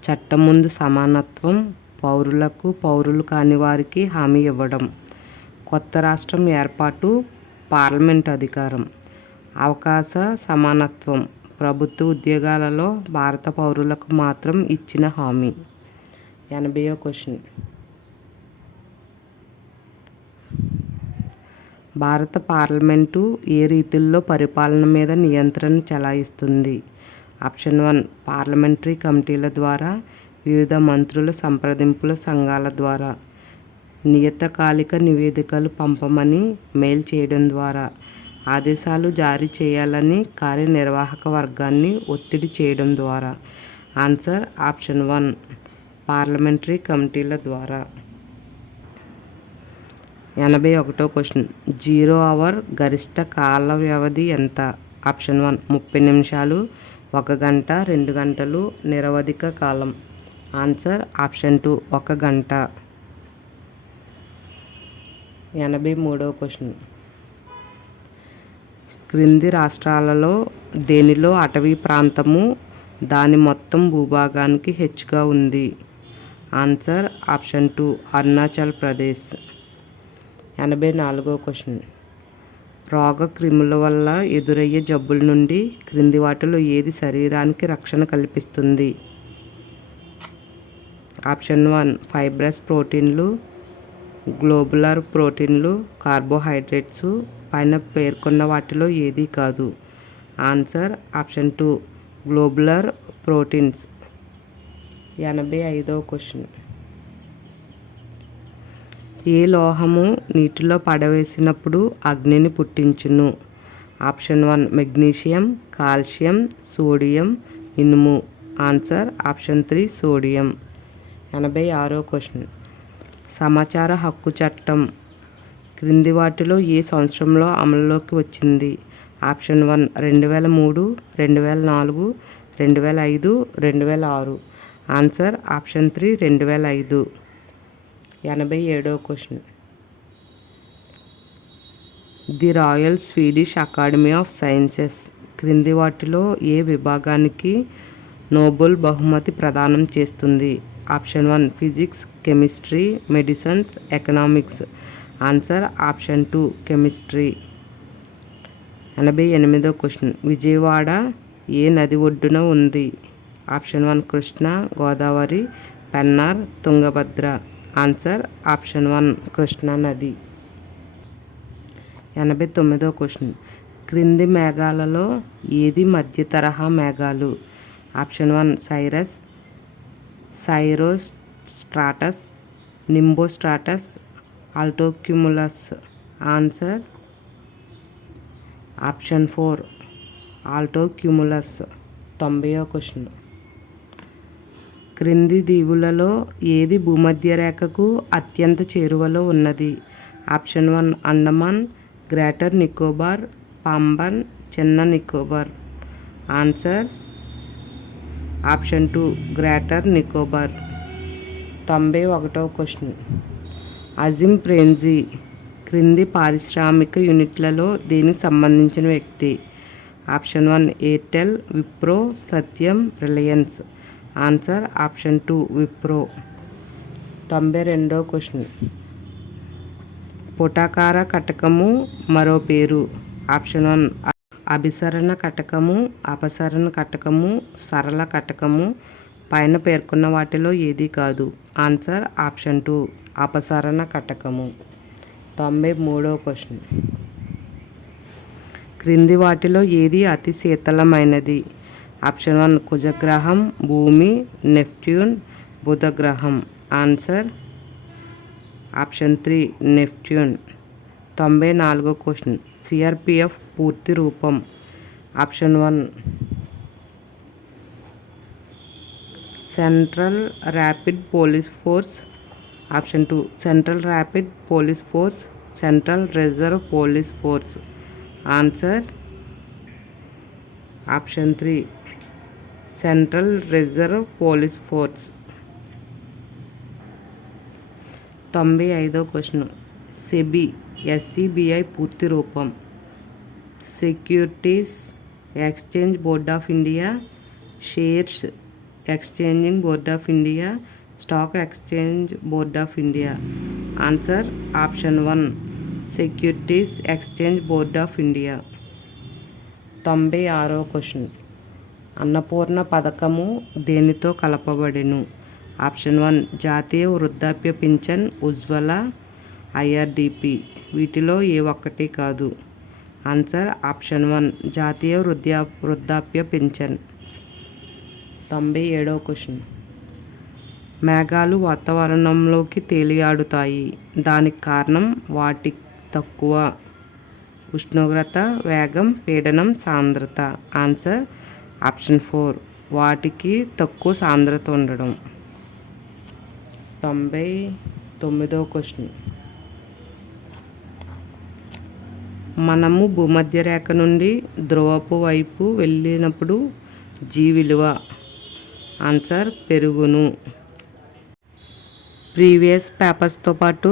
చట్టం ముందు సమానత్వం, పౌరులకు పౌరులు కాని వారికి హామీ ఇవ్వడం, కొత్త రాష్ట్రం ఏర్పాటు, పార్లమెంటు అధికారం, అవకాశ సమానత్వం, ప్రభుత్వ ఉద్యోగాలలో భారత పౌరులకు మాత్రం ఇచ్చిన హామీ. 80వ క్వశ్చన్. భారత పార్లమెంటు ఏ రీతిలో పరిపాలన మీద నియంత్రణ చెలాయిస్తుంది? ఆప్షన్ 1 పార్లమెంటరీ కమిటీల ద్వారా, వివిధ మంత్రుల సంప్రదింపుల సంఘాల ద్వారా, నియతకాలిక నివేదికలు పంపమని మెయిల్ చేయడం ద్వారా, ఆదేశాలు జారీ చేయాలని కార్యనిర్వాహక వర్గాన్ని ఒత్తిడి చేయడం ద్వారా. ఆన్సర్ ఆప్షన్ 1 పార్లమెంటరీ కమిటీల ద్వారా. 81వ క్వశ్చన్. 0 అవర్ గరిష్ట కాల వ్యవధి ఎంత? ఆప్షన్ 1 30 నిమిషాలు, 1 గంట, 2 గంటలు, నిరవధిక కాలం. ఆన్సర్ ఆప్షన్ 2 1 గంట. 83వ క్వశ్చన్. క్రింది రాష్ట్రాలలో దేనిలో అటవీ ప్రాంతము దాని మొత్తం భూభాగానికి హెచ్చుగా ఉంది. Answer option 2 Arunachal Pradesh. 84వ క్వశ్చన్. రోగ క్రిముల వల్ల ఎదురయ్యే జబ్బుల నుండి క్రింది వాటిలో ఏది శరీరానికి రక్షణ కల్పిస్తుంది? ఆప్షన్ 1 ఫైబ్రస్ ప్రోటీన్లు, గ్లోబులర్ ప్రోటీన్లు, కార్బోహైడ్రేట్స్. పైన పేర్కొన్న వాటిలో ఏది కాదు. Answer option 2 globular proteins. 85వ క్వశ్చన్. ఏ లోహము నీటిలో పడవేసినప్పుడు అగ్నిని పుట్టించును? ఆప్షన్ 1 మెగ్నీషియం, కాల్షియం, సోడియం, ఇనుము. Answer option 3 sodium. 86వ క్వశ్చన్. సమాచార హక్కు చట్టం క్రింది వాటిలో ఏ సంవత్సరంలో అమలులోకి వచ్చింది? ఆప్షన్ 1 2003, 2004, 2005, 2006. Answer option 3 2005. 87వ question. The royal Swedish academy of sciences క్రింది వాటిలో ఏ విభాగానికి నోబెల్ బహుమతి ప్రదానం చేస్తుంది? Option 1 physics, chemistry, medicines, economics. Answer option 2 chemistry. 88వ క్వశ్చన్. విజయవాడ ఏ నది ఒడ్డున ఉంది? Option 1 Krishna, Godavari, Pennar, Tungabhadra. Answer option 1 Krishna నది. 89వ క్వశ్చన్. క్రింది మేఘాలలో ఏది మధ్య తరహా మేఘాలు? Option 1 cirrus, cirrostratus, nimbostratus, altocumulus. Answer option 4 altocumulus. 90వ క్వశ్చన్. క్రింది దీవులలో ఏది భూమధ్య రేఖకు అత్యంత చేరువలో ఉన్నది? ఆప్షన్ 1 అండమాన్, గ్రేటర్ నికోబార్, పాంబన్, చిన్న Nicobar. Answer option 2 greater Nicobar. 91వ క్వశ్చన్. అజిమ్ ప్రేమ్జీ క్రింది పారిశ్రామిక యూనిట్లలో దేనికి సంబంధించిన వ్యక్తి? Option 1 Airtel, Wipro, Satyam, Reliance. Answer option 2 Wipro. 92వ క్వశ్చన్. పుటాకార కటకము మరో పేరు? ఆప్షన్ 1 అభిసరణ కటకము, అపసరణ కటకము, సరళ కటకము. పైన పేర్కొన్న వాటిలో ఏది కాదు. Answer option 2 అపసరణ కటకము. 93వ క్వశ్చన్. క్రింది వాటిలో ఏది అతి శీతలమైనది? ఆప్షన్ 1 కుజగ్రహం, భూమి, నెప్ట్యూన్, బుధగ్రహం. Answer option 3 Neptune. 94వ క్వశ్చన్. సిఆర్పిఎఫ్ పూర్తి రూపం? Option 1 central rapid police force. Option 2 central rapid police force, central reserve police force. Answer option 3 central reserve police force. 95వ క్వశ్చన్. సెబీ ఎస్సిబిఐ పూర్తి రూపం? Securities exchange board of India, shares exchanging board of India, stock exchange board of India. Answer option 1 securities exchange board of India. 96వ question. Annapurna పథకము దేనితో కలపబడెను? Option 1 జాతీయ వృద్ధాప్య pension, ఉజ్వల, IRDP. వీటిలో ఏ ఒక్కటి కాదు. ఆన్సర్ ఆప్షన్ 1 జాతీయ వృద్ధాప్య పింఛన్. 97వ క్వశ్చన్. మేఘాలు వాతావరణంలోకి తేలియాడుతాయి. దానికి కారణం వాటి తక్కువ ఉష్ణోగ్రత, వేగం, పీడనం, సాంద్రత. ఆన్సర్ ఆప్షన్ 4 వాటికి తక్కువ సాంద్రత ఉండడం. 99వ క్వశ్చన్. మనము భూమధ్య రేఖ నుండి ధ్రువపు వైపు వెళ్ళినప్పుడు జీ విలువ. ఆన్సర్ పెరుగును. ప్రీవియస్ పేపర్స్తో పాటు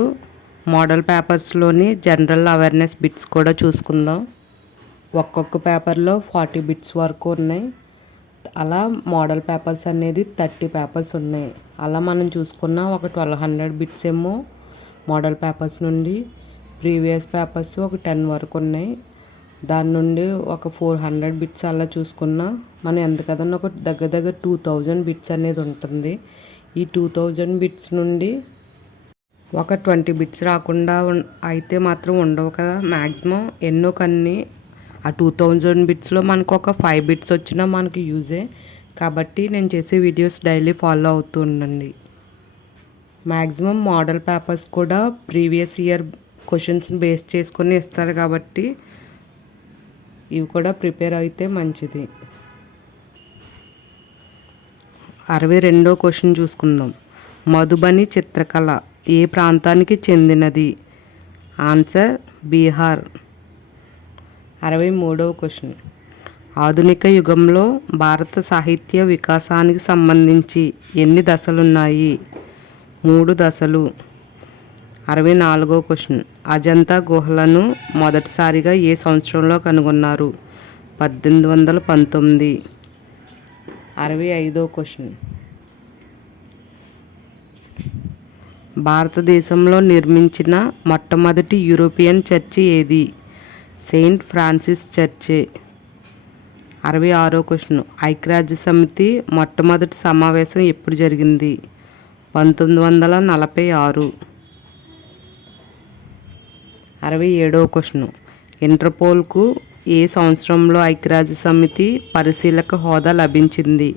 మోడల్ పేపర్స్లోని జనరల్ అవేర్నెస్ బిట్స్ కూడా చూసుకుందాం. ఒక్కొక్క పేపర్లో 40 బిట్స్ వరకు ఉన్నాయి. అలా మోడల్ పేపర్స్ అనేది 30 పేపర్స్ ఉన్నాయి. అలా మనం చూసుకున్న ఒక 1200 బిట్స్ ఏమో మోడల్ పేపర్స్ నుండి, ప్రీవియస్ పేపర్స్ ఒక 10 వరకు ఉన్నాయి. దాని నుండి ఒక 400 బిట్స్ అలా చూసుకున్నా మనం ఎంత కదన్నా ఒక దగ్గర 2000 బిట్స్ అనేది ఉంటుంది. ఈ 2000 బిట్స్ నుండి ఒక 20 బిట్స్ రాకుండా అయితే మాత్రం ఉండవు కదా. మ్యాక్సిమం ఎన్నో కన్నీ ఆ 2000 బిట్స్లో మనకు ఒక 5 బిట్స్ వచ్చినా మనకు యూజే. కాబట్టి నేను చేసే వీడియోస్ డైలీ ఫాలో అవుతూ ఉండండి. మ్యాక్సిమం మోడల్ పేపర్స్ కూడా ప్రీవియస్ ఇయర్ క్వశ్చన్స్ని బేస్ చేసుకొని ఇస్తారు కాబట్టి ఇవి కూడా ప్రిపేర్ అయితే మంచిది. 62వ క్వశ్చన్ చూసుకుందాం. మధుబని చిత్రకళ ఏ ప్రాంతానికి చెందినది? ఆన్సర్ బీహార్. 63వ క్వశ్చన్. ఆధునిక యుగంలో భారత సాహిత్య వికాసానికి సంబంధించి ఎన్ని దశలున్నాయి? 3 దశలు. 64వ క్వశ్చన్. అజంతా గుహలను మొదటిసారిగా ఏ సంవత్సరంలో కనుగొన్నారు? 1819. 65వ క్వశ్చన్. భారతదేశంలో నిర్మించిన మొట్టమొదటి యూరోపియన్ చర్చి ఏది? Saint Francis church. 66వ క్వశ్చన్. ఐక్యరాజ్య సమితి మొట్టమొదటి సమావేశం ఎప్పుడు జరిగింది? 1946. 67వ క్వశ్చన్. ఇంటర్పోల్కు ఏ సంవత్సరంలో ఐక్యరాజ్య సమితి పరిశీలక హోదా లభించింది?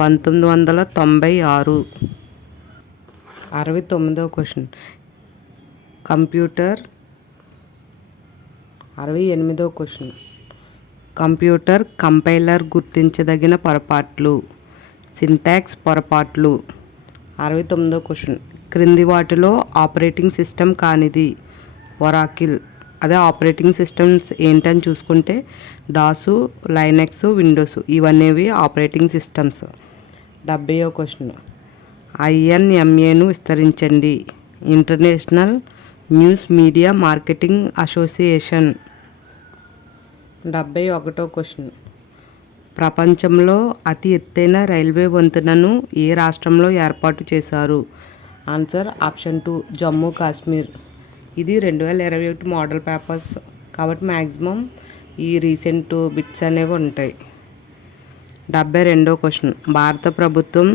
1996. 69వ క్వశ్చన్. కంప్యూటర్. 68వ క్వశ్చన్. కంప్యూటర్ కంపైలర్ గుర్తించదగిన పొరపాట్లు. సింటాక్స్ పొరపాట్లు. 69వ క్వశ్చన్. క్రింది వాటిలో ఆపరేటింగ్ సిస్టమ్ కానిది? ఒరాకిల్. అదే ఆపరేటింగ్ సిస్టమ్స్ ఏంటని చూసుకుంటే డాసు, లైనెక్స్, విండోస్ ఇవనేవి ఆపరేటింగ్ సిస్టమ్స్. 70వ క్వశ్చన్. INMAను విస్తరించండి. International news media marketing association. 71వ క్వశ్చన్. ప్రపంచంలో అతి ఎత్తైన రైల్వే వంతెనను ఏ రాష్ట్రంలో ఏర్పాటు చేశారు? Answer option 2 Jammu Kashmir. ఇది 2021 మోడల్ పేపర్స్ కాబట్టి మ్యాక్సిమం ఈ రీసెంట్ బిట్స్ అనేవి ఉంటాయి. 72వ క్వశ్చన్. భారత ప్రభుత్వం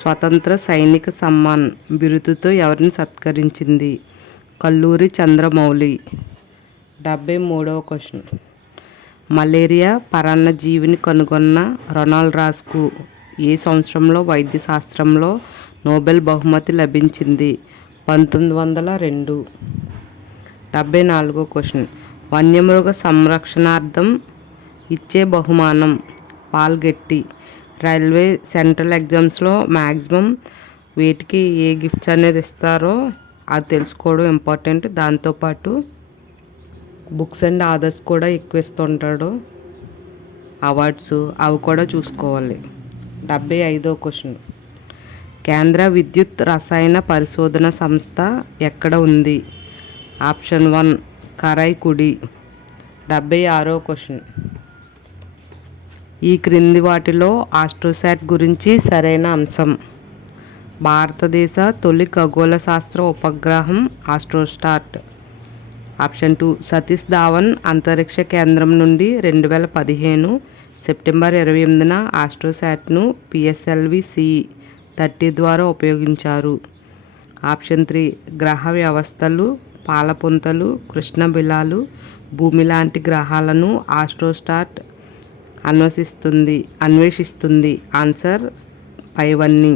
స్వతంత్ర సైనిక సమ్మాన్ బిరుదుతో ఎవరిని సత్కరించింది? కల్లూరి చంద్రమౌళి. 73వ క్వశ్చన్. మలేరియా పరాన్నజీవిని కనుగొన్న రొనాల్డ్ రాస్కు ఏ సంవత్సరంలో వైద్య శాస్త్రంలో నోబెల్ బహుమతి లభించింది? 1902. 74వ క్వశ్చన్. వన్యమృగ సంరక్షణార్థం ఇచ్చే బహుమానం? పాల్గెట్టి. రైల్వే సెంట్రల్ ఎగ్జామ్స్లో మ్యాక్సిమం వీటికి ఏ గిఫ్ట్స్ అనేది ఇస్తారో అది తెలుసుకోవడం ఇంపార్టెంట్. దాంతోపాటు బుక్స్ అండ్ ఆదర్స్ కూడా ఎక్కువ ఇస్తుంటాడు, అవార్డ్స్ అవి కూడా చూసుకోవాలి. 75వ క్వశ్చన్. కేంద్ర విద్యుత్ రసాయన పరిశోధన సంస్థ ఎక్కడ ఉంది? ఆప్షన్ 1 కరైకుడి. 76వ క్వశ్చన్. ఈ క్రింది వాటిలో ఆస్ట్రోసాట్ గురించి సరైన అంశం? భారతదేశ తొలి ఖగోళ శాస్త్ర ఉపగ్రహం ఆస్ట్రోసాట్. ఆప్షన్ 2 సతీష్ ధావన్ అంతరిక్ష కేంద్రం నుండి 2015 సెప్టెంబర్ 28న ఆస్ట్రోసాట్ను PSLV-C30 ద్వారా ఉపయోగించారు. ఆప్షన్ 3 గ్రహ వ్యవస్థలు, పాలపుంతలు, కృష్ణబిలాలు, భూమి లాంటి గ్రహాలను ఆస్ట్రోసాట్ అన్వేషిస్తుంది. ఆన్సర్ పైవన్నీ.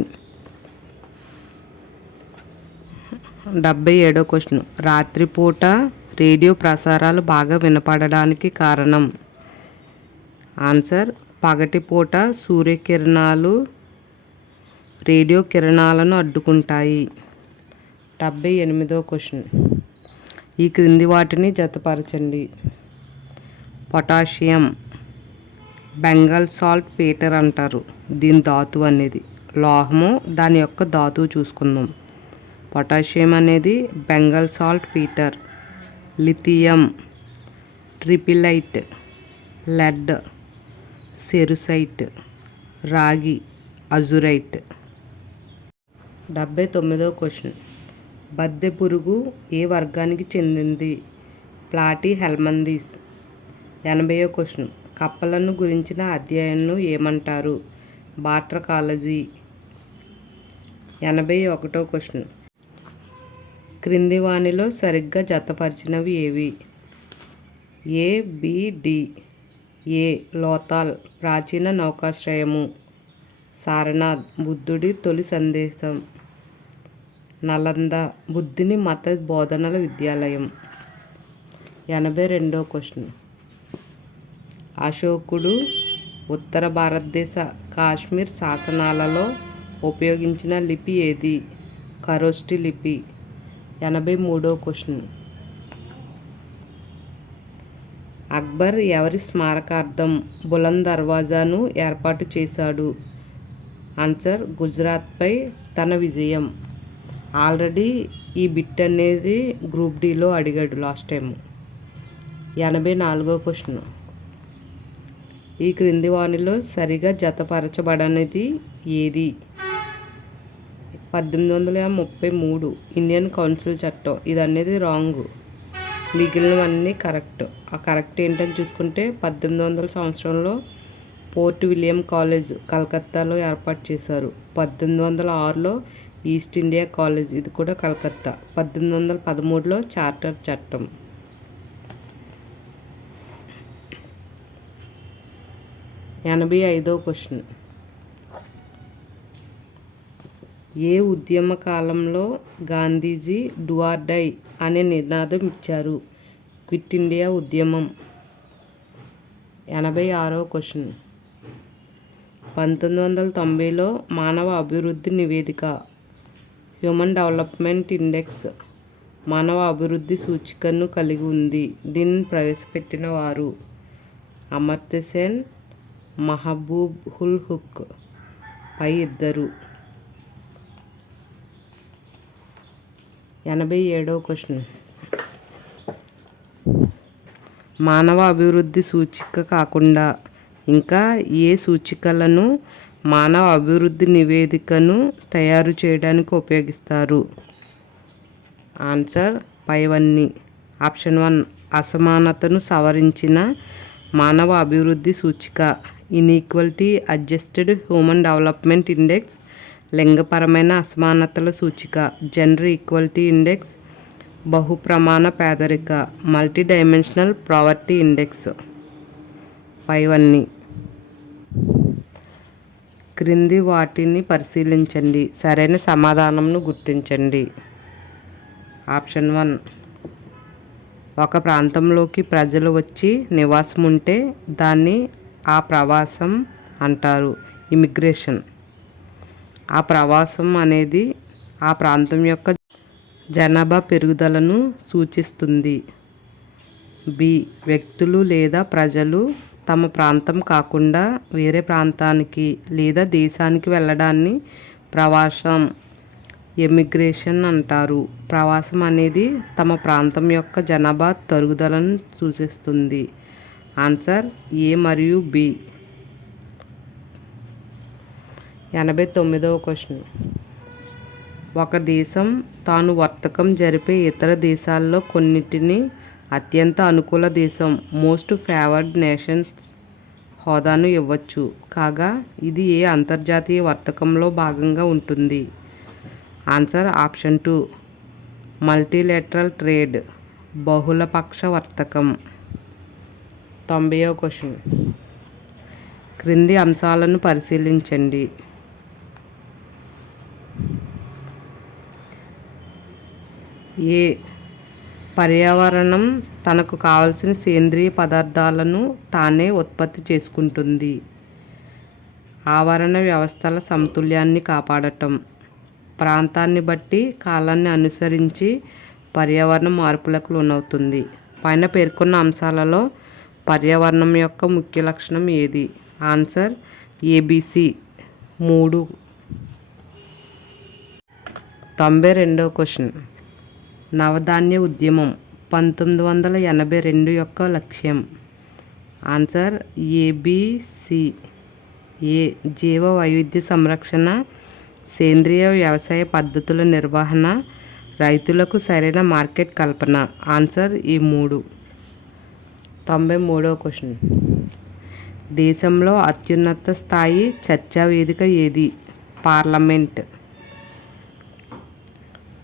77వ క్వశ్చన్. రాత్రిపూట రేడియో ప్రసారాలు బాగా వినపడడానికి కారణం? ఆన్సర్ పగటిపూట సూర్యకిరణాలు రేడియో కిరణాలను అడ్డుకుంటాయి. 78వ క్వశ్చన్. ఈ క్రింది వాటిని జతపరచండి. పొటాషియం బెంగాల్ సాల్ట్ పీటర్ అంటారు. దీని ధాతువు అనేది లోహము, దాని యొక్క ధాతువు చూసుకుందాం. పొటాషియం అనేది Bengal saltpetre. Lithium, triphylite, lead, cerussite, రాగి అజురైట్. 79వ క్వశ్చన్. బద్దె పురుగు ఏ వర్గానికి చెందింది? ప్లాటీ హెల్మంథీస్. 80వ క్వశ్చన్. కప్పలను గురించిన అధ్యయనం ఏమంటారు? బాట్రకాలజీ. 81వ క్వశ్చన్. క్రింది వానిలో సరిగ్గా జతపరిచినవి ఏవి? ఏ, బి, డి. ఏ. లోథాల్ ప్రాచీన నౌకాశ్రయము. సారనాథ్ బుద్ధుడి తొలి సందేశం. నలంద బుద్ధుని మత బోధనల విద్యాలయం. 82వ క్వశ్చన్. అశోకుడు ఉత్తర భారతదేశ కాశ్మీర్ శాసనాలలో ఉపయోగించిన లిపి ఏది? ఖరోష్టి లిపి. 83వ క్వశ్చన్. అక్బర్ ఎవరి స్మారకార్థం బులంద్ దర్వాజాను ఏర్పాటు చేశాడు? ఆన్సర్ గుజరాత్పై తన విజయం. ఆల్రెడీ ఈ బిట్ అనేది గ్రూప్ డిలో అడిగాడు లాస్ట్ టైం. 84వ క్వశ్చన్. ఈ క్రింది వానిలో సరిగా జతపరచబడనిది ఏది? 1833 ఇండియన్ కౌన్సిల్ చట్టం. ఇది అనేది రాంగ్. మిగిలినవన్నీ కరెక్ట్. ఆ కరెక్ట్ ఏంటని చూసుకుంటే 1800 సంవత్సరంలో పోర్ట్ విలియం కాలేజ్ కలకత్తాలో ఏర్పాటు చేశారు. 1806లో ఈస్ట్ ఇండియా కాలేజ్, ఇది కూడా కలకత్తా. 1813లో చార్టర్ చట్టం. 85వ క్వశ్చన్. ఏ ఉద్యమ కాలంలో గాంధీజీ డూ ఆర్ డై అనే నినాదం ఇచ్చారు? క్విట్ ఇండియా ఉద్యమం. 86వ క్వశ్చన్. 1990లో మానవ అభివృద్ధి నివేదిక హ్యూమన్ డెవలప్మెంట్ ఇండెక్స్ మానవ అభివృద్ధి సూచికను కలిగి ఉంది. దీనిని ప్రవేశపెట్టిన వారు? అమర్త్య సేన్, మహబూబ్ ఉల్ హక్ పై ఇద్దరు. 87వ క్వశ్చన్. మానవ అభివృద్ధి సూచిక కాకుండా ఇంకా ఏ సూచికలను మానవ అభివృద్ధి నివేదికను తయారు చేయడానికి ఉపయోగిస్తారు? ఆన్సర్ పైవన్నీ. ఆప్షన్ 1 అసమానతను సవరించిన మానవ అభివృద్ధి సూచిక, inequality adjusted human development index, లింగపరమైన అసమానతల సూచిక, జెండర్ ఈక్వాలిటీ ఇండెక్స్, బహుప్రమాణ పేదరిక, మల్టీ డైమెన్షనల్ ప్రావర్టీ ఇండెక్స్. పైవన్నీ. క్రింది వాటిని పరిశీలించండి, సరైన సమాధానంను గుర్తించండి. ఆప్షన్ 1. ఒక ప్రాంతంలోకి ప్రజలు వచ్చి నివాసం ఉంటే దాన్ని ఆ ప్రవాసం అంటారు, ఇమిగ్రేషన్. ఆ ప్రవాసం అనేది ఆ ప్రాంతం యొక్క జనాభా పెరుగుదలను సూచిస్తుంది. బి. వ్యక్తులు లేదా ప్రజలు తమ ప్రాంతం కాకుండా వేరే ప్రాంతానికి లేదా దేశానికి వెళ్ళడాన్ని ప్రవాసం, ఎమిగ్రేషన్ అంటారు. ప్రవాసం అనేది తమ ప్రాంతం యొక్క జనాభా తరుగుదలను సూచిస్తుంది. ఆన్సర్ ఏ మరియు బి. 89వ క్వశ్చన్. ఒక దేశం తాను వర్తకం జరిపే ఇతర దేశాల్లో కొన్నిటిని అత్యంత అనుకూల దేశం, మోస్ట్ ఫేవర్డ్ నేషన్స్ హోదాను ఇవ్వచ్చు. కాగా ఇది ఏ అంతర్జాతీయ వర్తకంలో భాగంగా ఉంటుంది? ఆన్సర్ ఆప్షన్ 2 మల్టీలేటరల్ ట్రేడ్, బహుళపక్ష వర్తకం. 90వ క్వశ్చన్. క్రింది అంశాలను పరిశీలించండి. ఏ. పర్యావరణం తనకు కావలసిన సేంద్రియ పదార్థాలను తానే ఉత్పత్తి చేసుకుంటుంది. ఆవరణ వ్యవస్థల సమతుల్యాన్ని కాపాడటం. ప్రాంతాన్ని బట్టి కాలాన్ని అనుసరించి పర్యావరణ మార్పులకు లోనవుతుంది. పైన పేర్కొన్న అంశాలలో పర్యావరణం యొక్క ముఖ్య లక్షణం ఏది? Answer ABC 3. 92వ క్వశ్చన్. నవధాన్య ఉద్యమం 1982 యొక్క లక్ష్యం. Answer ABC A. జీవ వైవిధ్య సంరక్షణ, సేంద్రియ వ్యవసాయ పద్ధతుల నిర్వహణ, రైతులకు సరైన మార్కెట్ కల్పన. ఆన్సర్ ఈ 3. 93వ క్వశ్చన్. దేశంలో అత్యున్నత స్థాయి చర్చా వేదిక ఏది? పార్లమెంట్.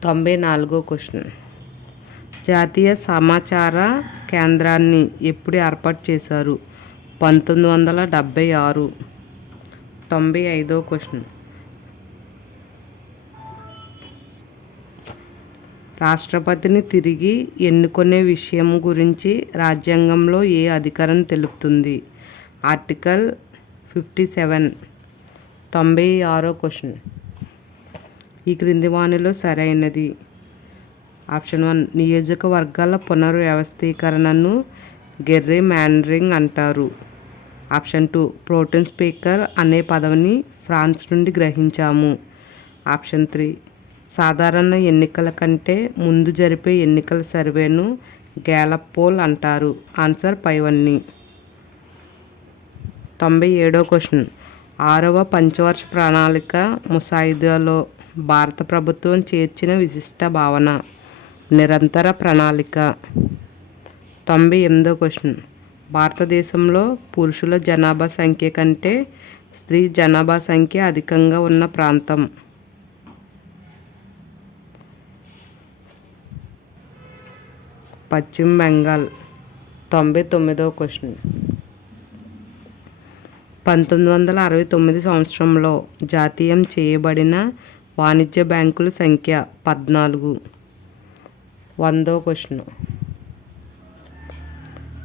94వ క్వశ్చన్. జాతీయ సమాచార కేంద్రాన్ని ఎప్పుడు ఏర్పాటు చేశారు? 1976. 95వ క్వశ్చన్. రాష్ట్రపతిని తిరిగి ఎన్నుకునే విషయం గురించి రాజ్యాంగంలో ఏ అధికరణ తెలుపుతుంది? ఆర్టికల్ 57. 96వ క్వశ్చన్. ఈ క్రింది వానిలో సరైనది. ఆప్షన్ 1 నియోజకవర్గాల పునర్వ్యవస్థీకరణను గెర్రీ మ్యాండరింగ్ అంటారు. ఆప్షన్ 2 ప్రోటెం స్పీకర్ అనే పదవిని ఫ్రాన్స్ నుండి గ్రహించాము. ఆప్షన్ 3 సాధారణ ఎన్నికల కంటే ముందు జరిపే ఎన్నికల సర్వేను గ్యాలప్ పోల్ అంటారు. ఆన్సర్ పైవన్నీ. 97వ క్వశ్చన్. 6వ పంచవర్ష ప్రణాళిక ముసాయిదాలో భారత ప్రభుత్వం చేర్చిన విశిష్ట భావన నిరంతర ప్రణాళిక. 98వ క్వశ్చన్. భారతదేశంలో పురుషుల జనాభా సంఖ్య కంటే స్త్రీ జనాభా సంఖ్య అధికంగా ఉన్న ప్రాంతం? పశ్చిమ బెంగాల్. 99వ క్వశ్చన్. 1969 సంవత్సరంలో జాతీయం చేయబడిన వాణిజ్య బ్యాంకుల సంఖ్య 14. 100వ క్వశ్చన్.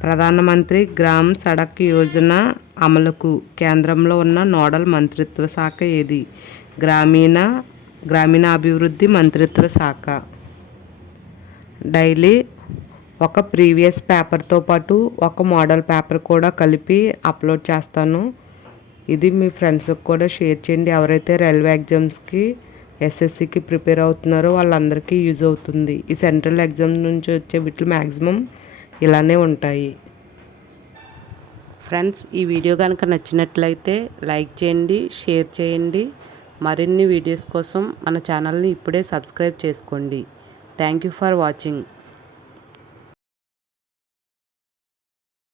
ప్రధానమంత్రి గ్రామ్ సడక్ యోజన అమలుకు కేంద్రంలో ఉన్న నోడల్ మంత్రిత్వ శాఖ ఏది? గ్రామీణాభివృద్ధి మంత్రిత్వ శాఖ. డైలీ ఒక ప్రీవియస్ పేపర్తో పాటు ఒక మోడల్ పేపర్ కూడా కలిపి అప్లోడ్ చేస్తాను. ఇది మీ ఫ్రెండ్స్కి కూడా షేర్ చేయండి. ఎవరైతే రైల్వే ఎగ్జామ్స్కి ఎస్ఎస్సికి ప్రిపేర్ అవుతున్నారో వాళ్ళందరికీ యూజ్ అవుతుంది. ఈ సెంట్రల్ ఎగ్జామ్ నుంచి వచ్చే వీటిలో మ్యాక్సిమం ఇలానే ఉంటాయి. ఫ్రెండ్స్, ఈ వీడియో కనుక నచ్చినట్లయితే లైక్ చేయండి, షేర్ చేయండి. మరిన్ని వీడియోస్ కోసం మన ఛానల్ని ఇప్పుడే సబ్స్క్రైబ్ చేసుకోండి. Thank you for watching.